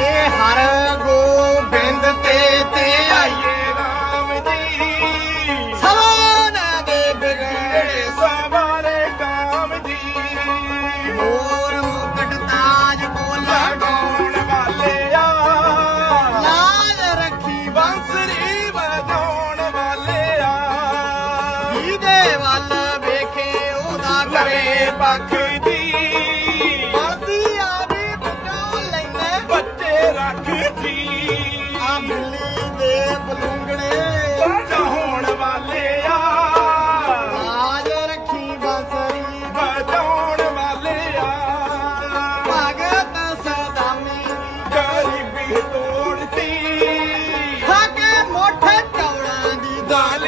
ਇਹ ਹਰ ਗੋਬਿੰਦ ਤੇ ਤੇ ਆਈਏ ਰਾਮ ਜੀ। ਸਭਨਾ ਦੇ ਬਿਗੜੇ ਸਵਾਰੇ ਕਾਮ ਜੀ। ਹੋਰ ਮੁਕਟ ਤਾਜ ਬੋਲਾ ਗਾਉਣ ਵਾਲਿਆ ਲਾਲ ਰੱਖੀ ਬੰਸਰੀ ਵਜਾਉਣ ਵਾਲਿਆ ਜੀ ਦੇ ਵਾਲਾ ਰੱਖਦੀ ਦੇ ਬਲੂੰਗਣੇ ਹੋਣ ਵਾਲੇ ਆਜ ਰੱਖੀ ਬਸਰੀ। ਵਧਾਉਣ ਵਾਲੇ ਆ ਭਗਤ ਸਦਾਮੀ ਗਰੀਬੀ ਤੋੜਤੀ। ਹਾਕੇ ਮੋਠੇ ਚੌਲਾਂ ਦੀ ਦਾਲ।